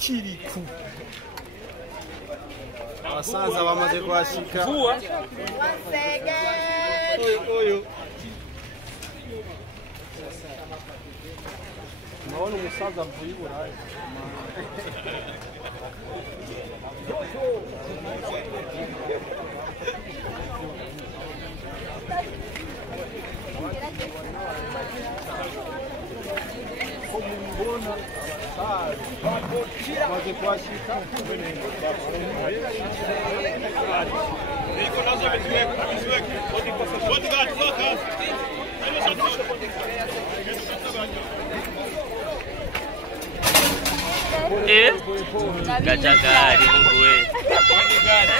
Kiriku abasaza bamaze kwashika oyo naona umusaza mvuye burayi Mbona maze kwashika niko nazo biziweke bodyguard focus Gajagari mungwe bodyguard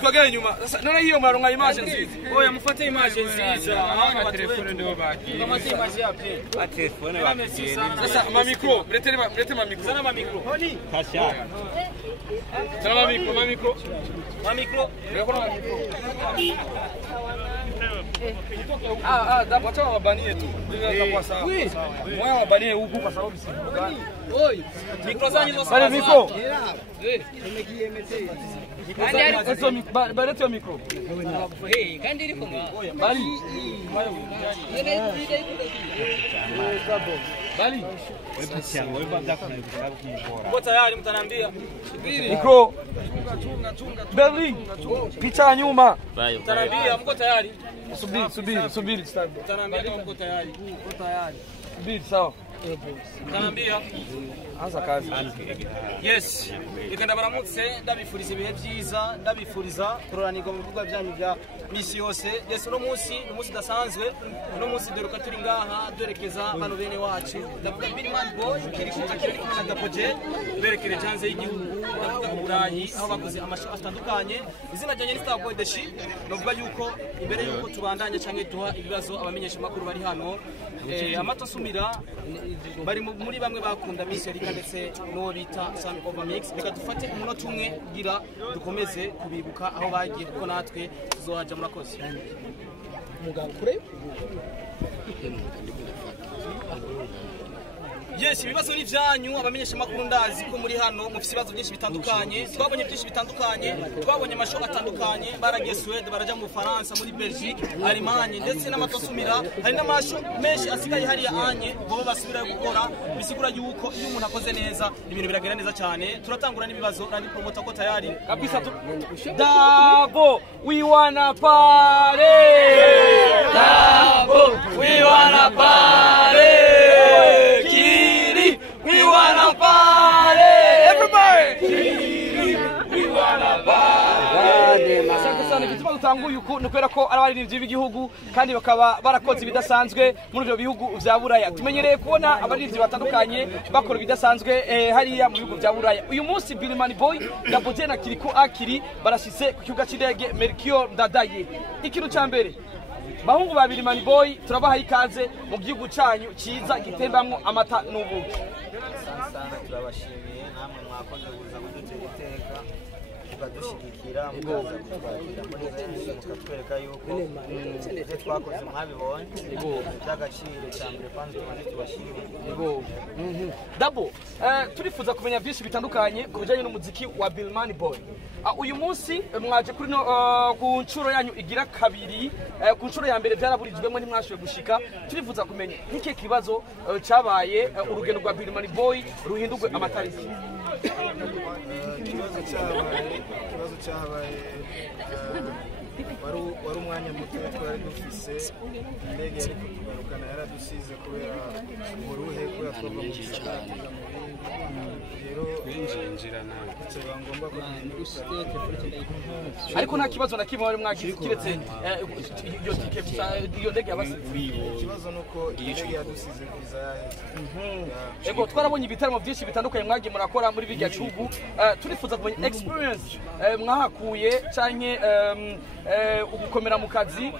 Twagere nyuma. None hiyo mwaronga image nziza. Oya mufate image nziza. Ama telefone ndio baki. Kama image yapi? A telefone baki. Sasa ma micro, lete ma micro. Sana ma micro. Honi? Kasha. Sana ma micro. Ma micro. Ndio ma micro. Wacha wabanie tu. Itakuwa sawa. Moyo wabanie huku kwa sababu si gani. Oi. Micro zanyu zote. Bale micro. Balete micro. kandi iri kumwe Bali. Bali. Mko tayari mtaniambia? Micro. Berlin. Picha nyuma. Mtaniambia mko tayari? Subiri. Mtaniambia kama mko tayari. Mko tayari. Subiri sawa. Mtaniambia. Anza kazi. Yes. Ikanda baramutse ndabifuriza ibihe byiza, ndabifuriza kuroranirwa mu bikorwa byanyu bya misi yose. Yes, no munsi dasanzwe. No munsi deruka turi ngaha dorekeza bano bene wacu. Ndavuga Billman Boy kiri kutakira kumwe na Dapoje berekere janze y'igihugu, ndavuga Burayi aho bakoze amasho atandukanye. Izina ryanjye ni Starboy Deshi. Ndavuga yuko imbere yuko tubandanya canke duha ibibazo abamenyesha makuru bari hano. Amatosumira bari muri bamwe bakunda misi yarika ndetse no bita Sun Over Mix. Reka dufate umunota umwe kugira dukomeze kubibuka aho bagiye kuko natwe tuzohaja murakoze. Muganga kure. Yes, ibibazo ni vyanyu abamenyesha makuru ndazi ko muri hano mufite ibibazo byinshi bitandukanye. Twabonye byinshi bitandukanye, twabonye amasho atandukanye, baragiye Sweden, baraja mu Faransa, muri Belgique, Allemagne ndetse n'amatosumira. Hari n'amasho menshi asigaye hari ya anye bo basubira gukora bisigura yuko iyo umuntu akoze neza ibintu biragenda neza cyane. Turatangura n'ibibazo randi promoter ko tayari Kabisa Dabo, we wanna party. Dabo, we wanna party. We wanna party, everybody. We wanna party. Asante sana bituma gutanguye uko nukwera ko abaririmbyi b'igihugu kandi bakaba barakoze ibidasanzwe muri byo bihugu vya Buraya. Tumenyereye kubona abaririmbyi batandukanye bakora ibidasanzwe hariya mu bihugu vya Buraya. Uyu munsi Billman Boy na Botena Kiriku Akiri barashitse ku kibuga cy'indege Melchior Ndadaye. Ikintu cya mbere bahungu ba Billman Boy turabaha ikaze mu gihugu cyanyu ciza gitembamwo amata n'ubuki. Sana turabashimiye namwe mwakoze kuza kudutera iteka mukadushyigikira mukaza kutwakira muri benshi mukatwereka yuko ibyo twakoze mwabibonye by'agaciro cya mbere kandi tumaze tubashimire. Dabo, turifuza kumenya byinshi bitandukanye ku bijyanye n'umuziki wa Bilmani Boy. Uyu munsi mwaje kuri ku nshuro yanyu igira kabiri, ku nshuro ya mbere byaraburijwemo ntimwashoboye gushika. Turifuza kumenya n'iki kibazo cyabaye urugendo rwa Bilmani Boy ruhindurwe amatariki. Ikibazo cyabaye wari umwanya muto twari dufise, indege yari kutugarukana yaradusize kubera uburuhe kubera twava mu gisagara rero biba ngombwa ko ariko nta kibazo na kimwe wari mwagize kiretse iyo ndege yabasize. ikibazo nuko indege yadusize viza yaheze. Ego twarabonye ibitaramo byinshi bitandukanye mwagiye murakora muri bijya cugu. Turifuza kumenya experience mwahakuye canke ugukomera mu kazi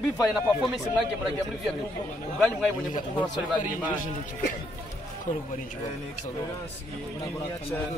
bivaye na performance mwagiye muragira muri bijya bihugu ubwanyu mwayibonye ko nk'abasore ba Bilmani. Ni experience niniya cyane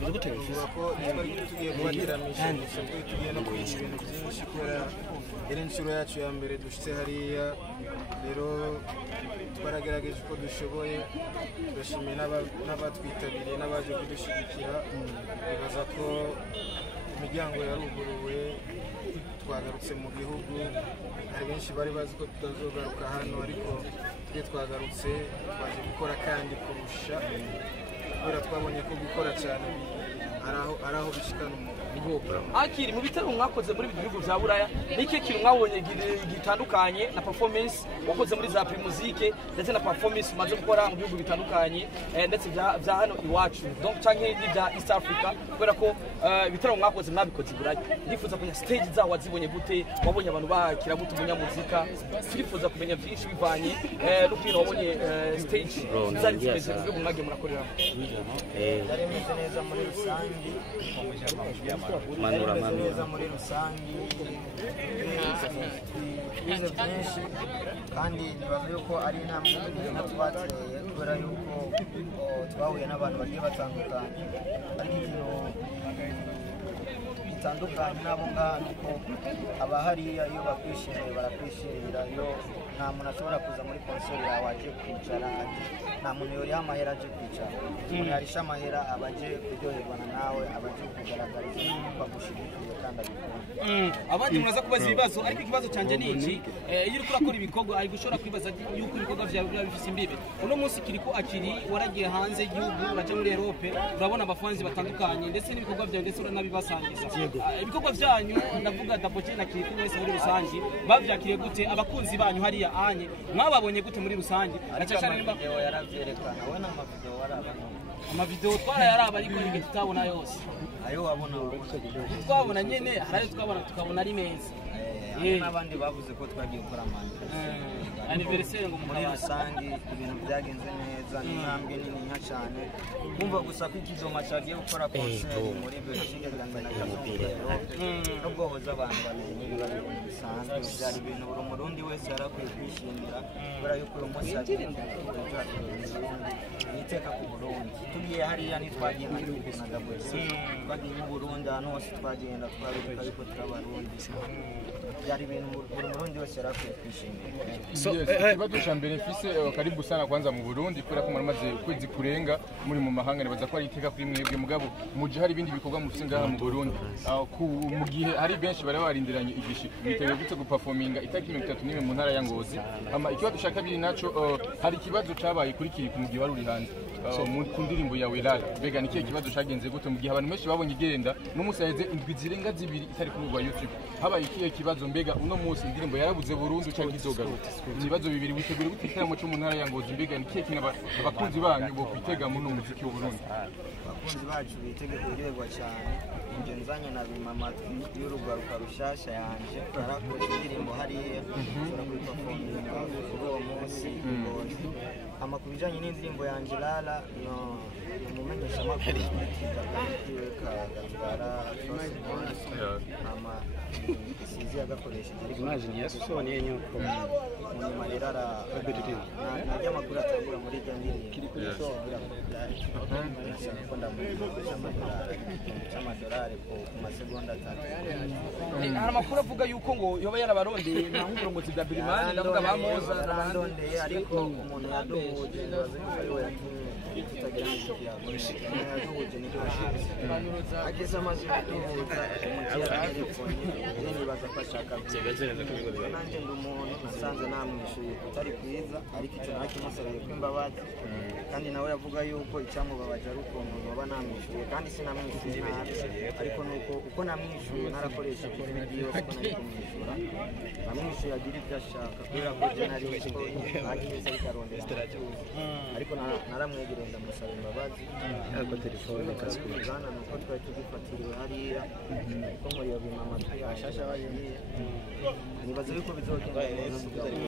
tuvuga ko tugiye kubateramisha tugiye no kwiga ibintu byinshi kubera yari inshuro yacu ya mbere dushitse hariya, rero twaragerageje uko dushoboye turashimiye n'abatwitabiriye n'abaje kudushyigikira. bibaza ko imiryango yaruguruwe twagarutse mu gihugu, hari benshi bari bazi ko tutazogaruka hano ariko twe twagarutse twaje gukora kandi kurusha kubera twabonye ko gukora cyane ari aho bishikana umuntu. Akiri mu bitaro mwakoze muri bihugu bya Buraya, niki kintu mwabonye gitandukanye na performance wakoze muri za Primusique ndetse na performance umaze gukora mu bihugu bitandukanye ndetse bya hano iwacu donc canke n'ibya East Africa, kubera ko ibitaro mwakoze mwabikoze Buraya. Ndifuza kumenya stage zaho wazibonye gute, wabonye abantu bakira gute umunyamuzika. Turifuza kumenya byinshi bivanye no kwino wabonye stage zari zimeze mu mwagiye murakorera. Byari bimeze neza muri rusange, neza muri rusange, bize byinshi kandi nibaza yuko ari intambwe nziza twateye kubera yuko twahuye n'abantu bagiye batandukanye, ariko ikintu bitandukanye n'abo ngabo nuko abahariya iyo bakwishimiye barakwishimira. Iyo nta muntu ashobora kuza muri konseri yawe aje kwicara, nta muntu yoriha amahera aje kwicara, umuntu yarisha amahera aba aje kuryoherwa nawe, aba aje kugaragariza ko agushigikiye kandi abikunda. Abandi muraza kubaza ibibazo, ariko ikibazo canje ni iki, iyo uri kurakora ibikorwa ari gushobora kwibaza yuko ibikorwa byawe biba bifise imbibe. Uno munsi kiriko akiri waragiye hanze y'igihugu uraje muri Europe, urabona abafanzi batandukanye ndetse n'ibikorwa byawe ndetse uranabibasangiza. Ibikorwa byanyu ndavuga Daboje na Kiriko wese muri rusange bavyakiriye gute, abakunzi banyu hariya anye mwababonye gute muri rusange? Acashana nimba video yaravyerekana, we n'amavideo warabana, amavideo twarayaraba ariko nige tutabona yose. ayo wabona Twabona nyene harayo twabona tukabona ari meza. n'abandi bavuze ko twagiye gukora anniversaire ngo muri rusange ibintu byagenze neza, n'intambwe nini cyane. Kumva gusa ko ikizoma cyagiye gukora concert muri Belgique kandi na Europe nubwo hoza abantu babiri n'ibibazo bisanzwe, byari ibintu buri murundi wese yarakwiye kwishimira kubera yuko uyu munsi yagiye iteka ku Burundi. Tugiye hariya ntitwagiye na Daboje, twagiye mu Burundi, ahantu hose twagenda twaruka yuko turabarundi, byari ibintu buri murundi wese yarakwiye kwishimira. Ikibazo cha mbere mfise karibu sana kwanza mu Burundi kubera ko maramaze kwezi kurenga muri mu mahanga, nibaza ko ari iteka kuri mwebwe mugabo muje hari ibindi bikorwa mufise ngaha mu Burundi. Mu gihe hari benshi bari barindiranye igishi bitewe gute guperforminga itariki 31 mu ntara ya Ngozi. Ikibazo cya kabiri naco hari ikibazo cabaye kuri kiri mu gihe wari uri hanze ku ndirimbo yawe Lala. Mbega ni kihe kibazo cyagenze gute mu gihe abantu benshi babonye igenda n'umunsi yaheze indwi zirenga zibiri itari kuri rwa YouTube? Habaye ikihe kibazo? Mbega uno munsi indirimbo yarabuze burundu cyangwa izogaruka? Ibibazo bibiri witegura gute igitaramo cyo mu ntara ya Ngozi? Mbega ni kihe kintu abakunzi banyu bo kwitega muri uno muziki w'u Burundi? Abakunzi bacu bitege kuryoherwa cyane, inge nzanye na bimamatwi y'urugaruka rushasha yanje yarakoze indirimbo hariya ushobora kuyiperforminga kuri uwo munsi. Amakuru bijanye n'indirimbo yanje Lala no mumenyesha amakuru kiwe kagatwara ama sizi yagakoresheje ariko imagine yasonye nyoko nyuma rero najya amakuru atangura muri iryo ndirimbo kiri kuri so ko ndamugurisha amadolari ku masegonda 3 hari amakuru avuga yuko ngo yoba yarabarondeye nta nk'uburongozi bwa Birimani ndavuga bamoza narandondeye ariko umuntu yaduhuje nibaza yuko ari we yatumye tutagira n'icyo yaduhuje n'ibyo bashatse ageze amaze kuduhuza umukiriya telefone nibaza ko ashaka nanjye ndi umuntu nasanze namwishyuye kutari kwiza ariko icyo nacyo kimusabiye ko imbabazi kandi nawe yavuga yuko icyamubabaje ari ukuntu noba namwishyuye kandi sinamwishyuye nabi ariko nuko uko namwishyuye narakoresha ijwi ryose ko nari kumwishyura namwishyuye agira ibyo ashaka kubera ko ibyo nari nzi ko ageze bikarondera ariko naramwegereye ndamusaba imbabazi ariko telefone kasubizana nuko twari tugifatiriwe hariya ko muri iyo bimama twashasha bayiye nibaza yuko bizogenda neza